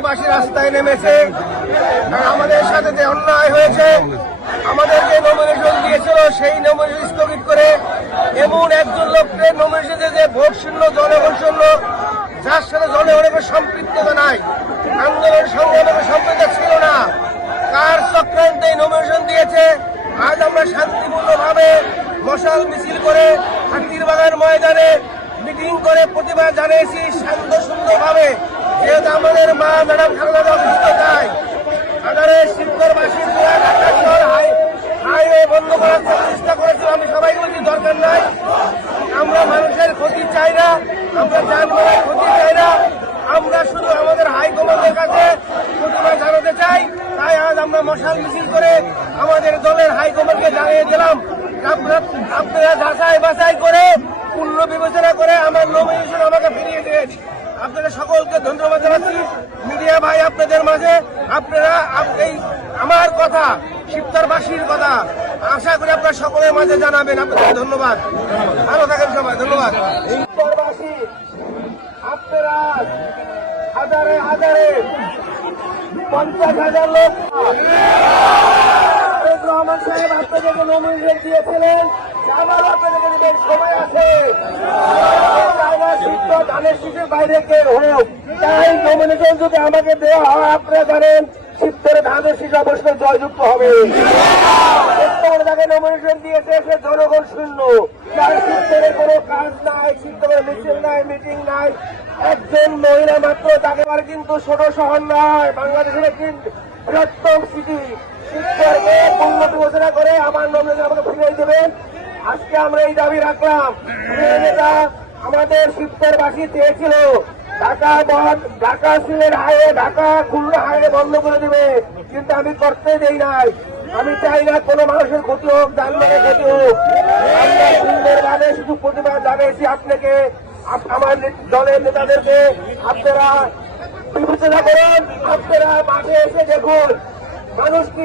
শিবচরবাসী রাস্তায় নেমেছে। আমাদের সাথে যে অন্যায় হয়েছে, আমাদের যে নমিনেশন দিয়েছিল সেই নমিনেশন স্থগিত করে এমন একজন লোককে নমিনেশন যে ভোট শূন্য, জনগণ শূন্য, যার সাথে জনগণের সম্পৃক্ততা নাই, আন্দোলন সংগ্রামের সম্পৃক্ত ছিল না, কার চক্রান্তে নমিনেশন দিয়েছে। আজ আমরা শান্তিপূর্ণভাবে মশাল মিছিল করে হাতিরবাগান ময়দানে মিটিং করে প্রতিবাদ জানিয়েছি শান্ত সুন্দরভাবে। যেহেতু আমাদের মা ম্যাডাম খালেদা অসুস্থ, চাই আদারে শিবচরবাসীর হাইওয়ে বন্ধ করার চেষ্টা করেছিল। আমি সবাইকে বলছি দরকার নাই, আমরা মানুষের ক্ষতি চাই না, আমরা যানবাহনের ক্ষতি চাই না, আমরা শুধু আমাদের হাইকমান্ডের কাছে প্রতিবাদ জানাতে চাই। তাই আজ আমরা মশাল মিছিল করে আমাদের দলের হাইকমান্ডকে জানিয়ে দিলাম, আপনারা যাচাই বাছাই করে পূর্ণ বিবেচনা করে আমার নমিনেশন আমাকে ফিরিয়ে দেন। আপনাদের সকলকে ধন্যবাদ জানাচ্ছি। মিডিয়া ভাই আপনাদের মাঝে আপনারা এই আমার কথা, শিবচরবাসীর কথা আশা করি আপনারা সকলের মাঝে জানাবেন। আপনাদের ধন্যবাদ, ভালো থাকেন সবাই, ধন্যবাদ। শিবচরবাসী আপনারা হাজারে হাজারে 50,000 লোক রহমান সাহেব আপনাদেরকে নমিনেশন দিয়েছিলেন, আমারও আপনাদেরকে দিবেন, সময় আছে। ধানের শীষের বাইরে কে হোক, তাই নমিনেশন যদি আমাকে দেওয়া হয় আপনারা জানেন শিবচরে ধানের শীষ অবশ্যই জয়যুক্ত হবে। যাকে নমিনেশন দিয়েছে সে জনগণ শূন্য, তার শিবচরে কোনো কাজ নাই, শিবচরে মিছিল নাই, মিটিং নাই, একজন মহিলা মাত্র, তাকে আর কিন্তু ছোট শহর নয়, বাংলাদেশের একটি বৃহত্তম সিটি। শিবচরকে পূর্ণ বিবেচনা করে আমার নমিনেশন আমাকে ফিরিয়ে দেবেন। আজকে আমরা এই দাবি রাখলাম। আমাদের শিবচরবাসী চেয়েছিল ঢাকা সিলেট হাইওয়ে, ঢাকা খুলনা হাইওয়ে বন্ধ করে দেবে, কিন্তু আমি করতে দেই নাই। আমি চাই না কোনো মানুষের ক্ষতি হোক, যানবাহনের ক্ষতি হোক। আমরা সুন্দরভাবে শুধু প্রতিবাদ জানিয়েছি আপনাকে, আমার দলের নেতাদেরকে। আপনারা বিবেচনা করুন, আপনারা মাঠে এসে দেখুন মানুষ কি